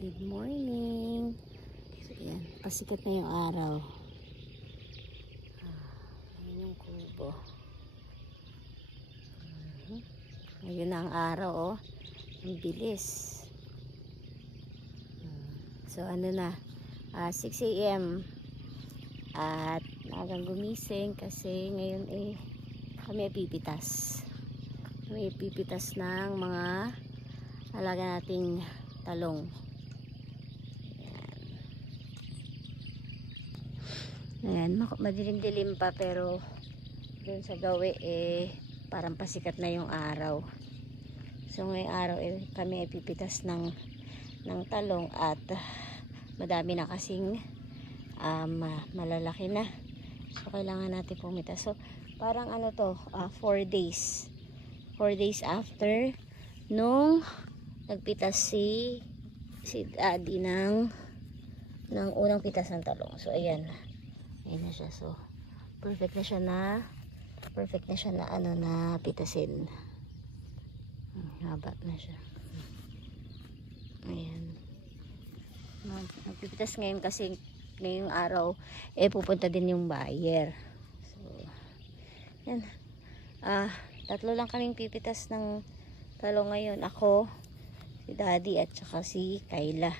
Good morning. So, yan. Pasikat na yung araw. Ayan yung kubo. Ngayon na ang araw, oh. Ang bilis. So, ano na. 6 a.m. At nagang gumising kasi ngayon kami pipitas. Kami pipitas ng mga alaga nating talong. Ayan, madilim-dilim pa pero dun sa gawi parang pasikat na yung araw. So ngayong araw kami pipitas ng talong at madami na kasing malalaki na. So kailangan natin pumitas. So parang ano to, 4 days. 4 days after nung nagpitas si Daddy ng unang pitas ng talong. So ayan. Ayan na siya. So, perfect na siya na na pitasin. Haba na siya. Ayan. Nagpipitas ngayon kasi ngayong araw, pupunta din yung buyer. So, ayan. 3 lang kaming pipitas ng talong ngayon. Ako, si Daddy at saka si Kayla.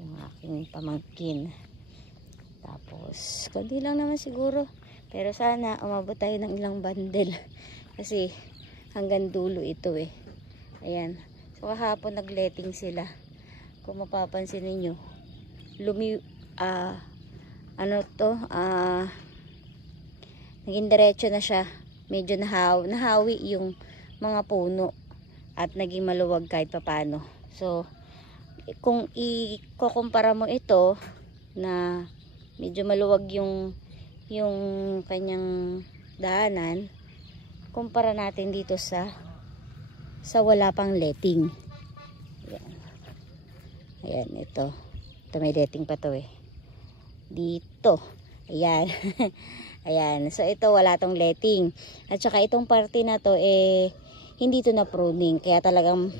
Yung aking pamangkin. Tapos, kundi lang naman siguro. Pero sana, umabot tayo ng ilang bundle. Kasi, hanggang dulo ito Ayan. So, kahapon nag-letting sila. Kung mapapansin ninyo, naging diretso na siya. Medyo nahawi yung mga puno. At naging maluwag kahit papano. So, kung ikukumpara mo ito, na medyo maluwag yung kanyang daanan, kumpara natin dito sa wala pang letting. Ayan, ito may letting pa to dito, ayan. Ayan, so ito wala tong letting at saka itong parte na to hindi to na pruning, kaya talagang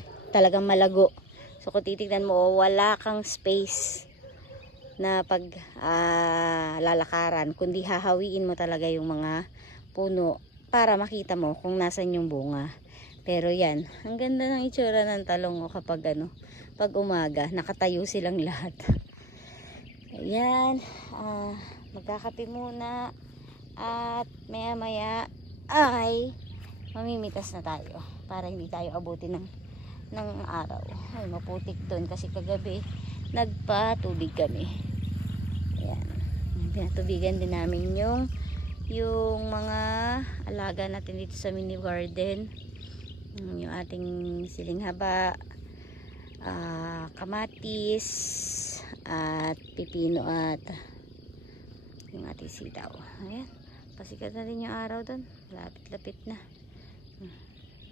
malago. So kung titignan mo, wala kang space na pag lalakaran, kundi hahawiin mo talaga yung mga puno para makita mo kung nasan yung bunga. Pero yan, ang ganda ng itsura ng talong kapag pag umaga, nakatayo silang lahat. Ayan, magkakape muna at maya maya ay mamimitas na tayo para hindi tayo abutin ng araw. Ay, maputik doon kasi kagabi nagpatubig kami. Ayan. Pinatubigan din namin yung mga alaga natin dito sa mini garden. Yung ating siling haba, kamatis, at pipino at yung ating sitaw. Ayan. Pasikat na rin yung araw doon. Lapit-lapit na.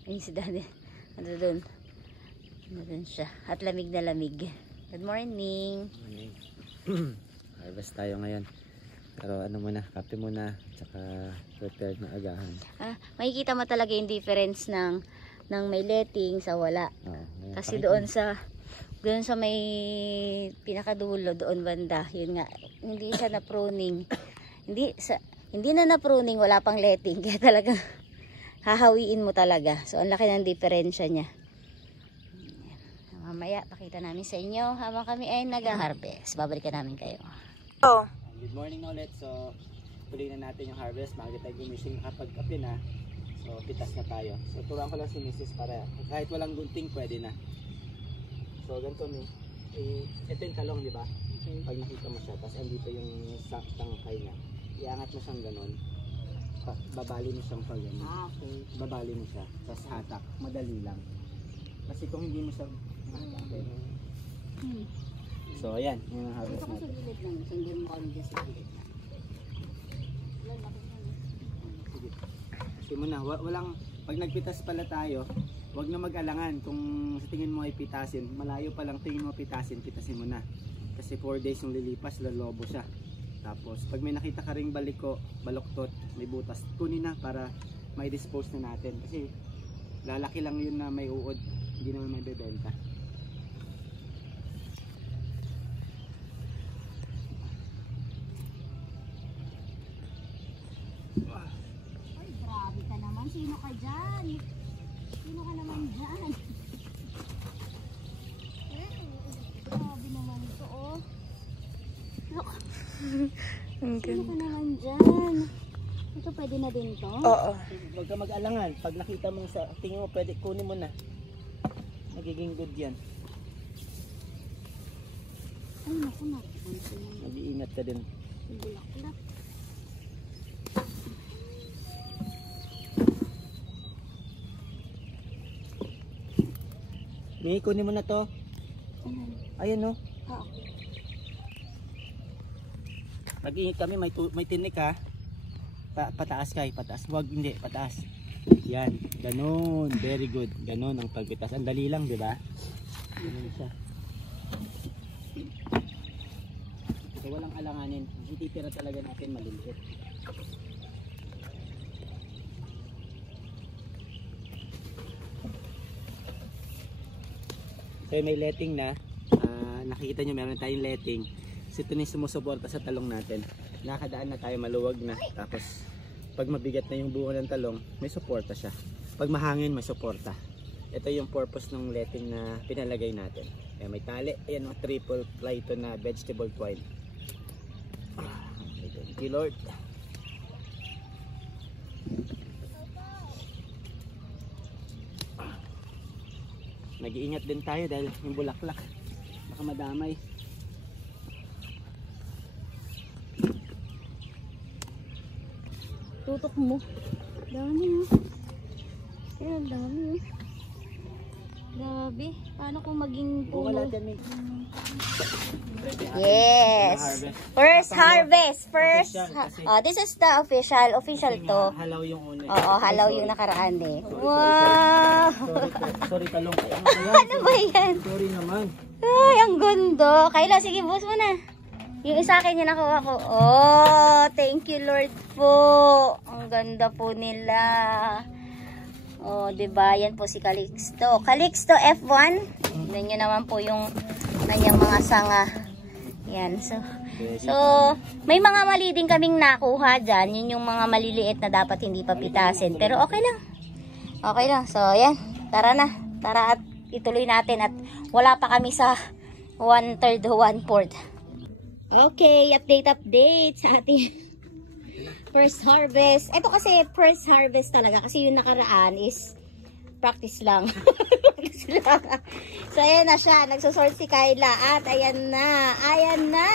Ayun si Daddy. Ano doon? Ano doon siya. At lamig na lamig. Good morning. Morning. Harvest tayo ngayon. Pero ano muna, kape muna, tsaka prepared na agahan. Makikita mo talaga yung difference ng may letting sa wala. Kasi doon sa may pinakadulo, doon banda, yun nga, hindi siya na pruning. Hindi na pruning, wala pang letting. Kaya talaga hahawiin mo talaga. So ang laki ng diferensya niya. Mamaya pakita namin sa inyo habang kami ay nag-harvest. Babalikan namin kayo. Good morning ulit. So tuloy na natin yung harvest. Bago tayo gumising, nakapag-kape na. So pitas na tayo. So turuan ko lang si Mrs. para kahit walang gunting pwede na. So ganito ito yung talong, di ba? Okay. Pag nakita mo siya, tapos andito yung tangkay niya, iangat mo siyang ganun, babali mo siyang pag ganun. Okay. Babali mo siya, tapos hatak, madali lang. Kasi kung hindi mo siya okay. So ayan, yun ang harvest natin. Sundan mo kami dyan sa gilid na. Sige. Kasi muna, walang, pag nagpitas pala tayo, wag na mag-alangan. Kung sa tingin mo ay pitasin, malayo pa lang tingin mo pitasin mo na. Kasi 4 days yung lilipas, lalobo siya. Tapos pag may nakita ka ring baloktot, may butas, kunin na para may dispose na natin. Kasi lalaki lang yun na may uod, hindi naman may bebenta. ka dyan? Sino ka naman dyan? Grabe naman ito, oh. Look. Sino ka naman dyan? Ito pwede na din to? Oo. Huwag ka mag-alangan. Pag nakita mo sa tingin mo, pwede kunin mo na. Magiging good yan. Ay, naku na. Mag-iingat ka din. Bulaklak. May kunin mo na to. Ano? Ayun no. Oo. Mag-iingat kami, may tinik ha. Pataas kay, pataas. Huwag hindi, pataas. Yan, ganun. Very good. Ganun ang pagpitas. Ang dali lang, di ba? Ganun siya. So, walang alanganin. Ititira talaga natin maliliit. So, may letting na. Nakikita nyo, meron tayong letting. Kasi ito na yung sumusuporta sa talong natin. Nakadaan na tayo, maluwag na. Tapos, pag mabigat na yung buo ng talong, may suporta siya. Pag mahangin, may suporta. Ito yung purpose ng letting na pinalagay natin. Kaya may tali. Ayan o, triple ply ito na vegetable twine. Thank you, Lord. Nag-iingat din tayo dahil yung bulaklak baka madamay. Tutok mo. Dami oh. Ayan, dami oh. Grabe. Paano kung maging Buka puno? lahat yan, May. Yes. First harvest. First. This is the official Kasi to. nga, halaw yung una. Oo, Ay, halaw sorry. yung nakaraan eh. Sorry, Wow! Sorry talong. Ano ba yan? Sorry naman. Ay, ang ganda. Kayla, sige, buhos mo na. Yung isa akin yung nakuha ko. Oh, thank you Lord po. Ang ganda po nila. Oh, diba? Yan po si Calixto. Calixto F1. Tignan nyo naman po yung kanyang mga sanga. Yan. So, may mga mali din kaming nakuha dyan. Yun yung mga maliliit na dapat hindi pa pitasin. Pero okay lang. Okay lang. So, yan. Tara na. Tara at ituloy natin. At wala pa kami sa 1/3 o 1/4. Okay. Update sa ating first harvest. Ito kasi first harvest talaga. Kasi yung nakaraan is practice lang. Practice lang. So, ayan na siya. Nagsusort si Kayla. At ayan na. Ayan na.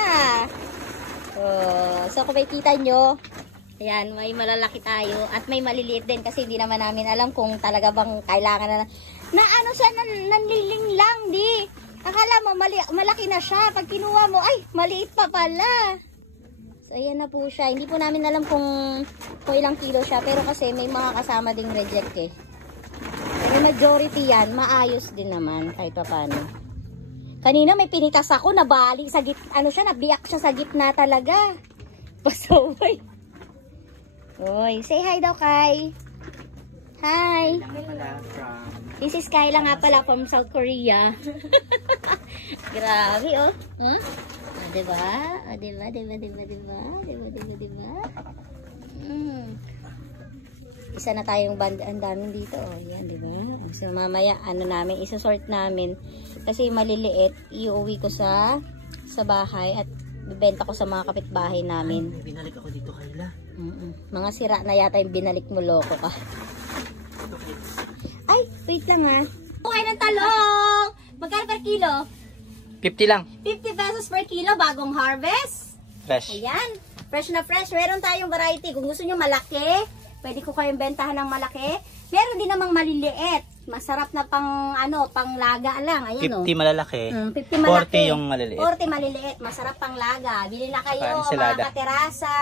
So kung makikita nyo, ayan, may malalaki tayo. At may maliliit din. Kasi hindi naman namin alam kung talaga bang kailangan na ano siya, nanliling lang. Di. Akala mo, malaki na siya. Pag kinuha mo, ay, maliit pa pala. So, ayan na po siya. Hindi po namin alam kung ilang kilo siya. Pero kasi may mga kasama ding reject eh. Pero majority yan, maayos din naman kahit pa paano. Kanina may pinitas ako, nabali sa gitna, nabiyak siya sa gitna talaga. Pasaway. Uy, say hi daw kay. Hi. This is Kayla nga pala from South Korea. Grabe oh. Huh? Diba? Diba? Isa na tayong band, ang daming dito. Oh, yan, diba? So, mamaya, isasort namin. Kasi maliliit, iuwi ko sa bahay at bibenta ko sa mga kapitbahay namin. Ay, binalik ako dito, Kayla. Mga sira na yata yung binalik mo, loko ka. Ay, wait lang ha. Okay ng talong! Magkano per kilo? 50 lang. 50 pesos per kilo, bagong harvest. Fresh. Ayan, fresh na fresh. Meron tayong variety. Kung gusto nyo malaki, pwede ko kayong bentahan ng malaki. Meron din namang maliliit. Masarap na pang laga lang. Ayan 50 malalaki. 50 malaki. 40 yung maliliit. 40 maliliit. Masarap pang laga. Bili na kayo, Pansilada. mga katerasa.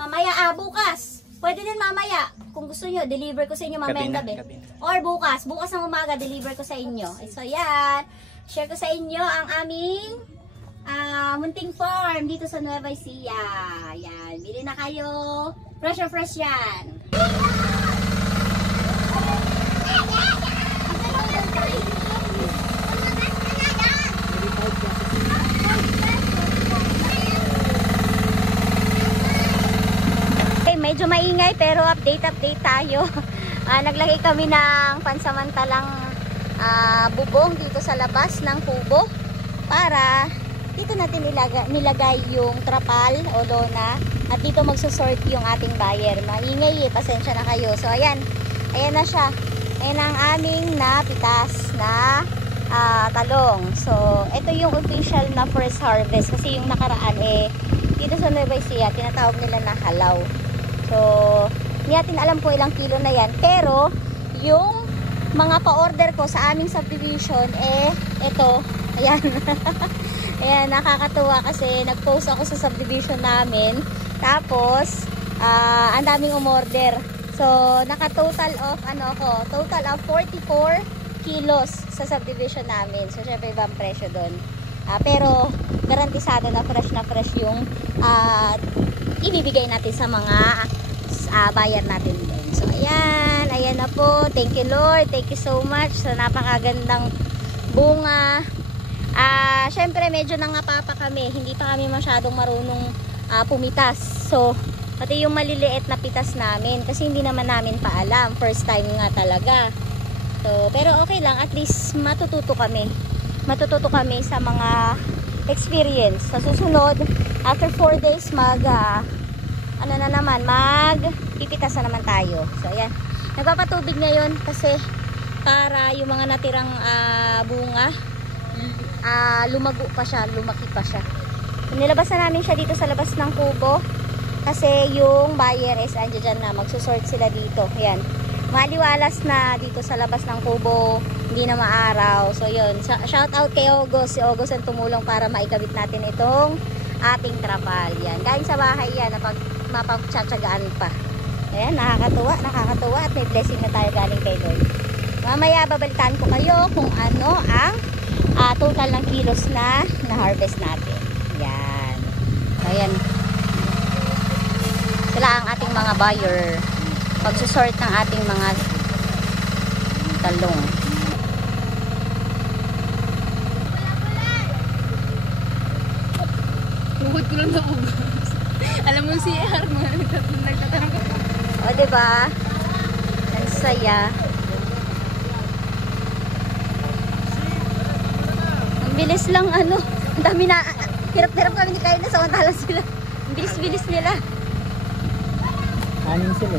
Mamaya, bukas. Pwede din mamaya. Kung gusto nyo, deliver ko sa inyo mamayang gabi. Or bukas. Bukas ng umaga, deliver ko sa inyo. So, yan. Share ko sa inyo ang aming munting farm dito sa Nueva Ecija. Yan. Bili na kayo. Fresh na fresh yan. Okay, medyo maingay pero update tayo. Naglagay kami ng pansamantalang bubong dito sa labas ng kubo para dito natin nilagay yung trapal o lona at dito magsusort yung ating buyer. Maingay pasensya na kayo. So ayan na siya. Ayan ang aming napitas na talong. So ito yung official na first harvest kasi yung nakaraan dito sa Nueva Ecija tinatawag nila na halaw. So hindi natin alam kung ilang kilo na yan, pero yung mga pa-order ko sa aming subdivision ito, ayan. Ayan, nakakatuwa kasi nag-post ako sa subdivision namin. Tapos, ang daming umorder. So, naka-total of, total of 44 kilos sa subdivision namin. So, syempre ibang presyo doon. Pero, garantisado na fresh yung ibibigay natin sa mga buyer natin doon. So, ayan na po. Thank you, Lord. Thank you so much sa napakagandang bunga. Syempre medyo nangapapa kami, hindi pa kami masyadong marunong pumitas. So, pati yung maliliit na pitas namin kasi hindi naman namin pa alam. First time nga talaga. So, pero okay lang, at least matututo kami. Matututo kami sa mga experience. Sa susunod, after 4 days magpipitas na naman tayo. So, ayan. Nagpapatubig ngayon kasi para yung mga natirang bunga lumago pa siya, lumaki pa siya. So, nilabas na namin siya dito sa labas ng kubo kasi yung buyer andyan dyan na magsusort sila dito. Ayan. Maliwalas na dito sa labas ng kubo, hindi na maaraw. So yun, shout out kay August. Si August ang tumulong para maikabit natin itong ating trapal. Yan. Galing sa bahay yan, mapagtsatsagaan pa. Ayan, nakakatuwa at may blessing na tayo galing kay Lord. Mamaya babalitaan ko kayo kung ano ang total ng kilos na harvest natin. Yan. Ayan. Sila ang ating mga buyer. Pagsusort ng ating mga talong. Tuhod ko lang na ubos. Alam mo si Arma, nagtatanong ko. O, diba? Ang saya. Ang bilis lang Ang dami na. Hirap-hirap kami ni Kyle na samantala sila. Ang bilis-bilis nila. Anin sila.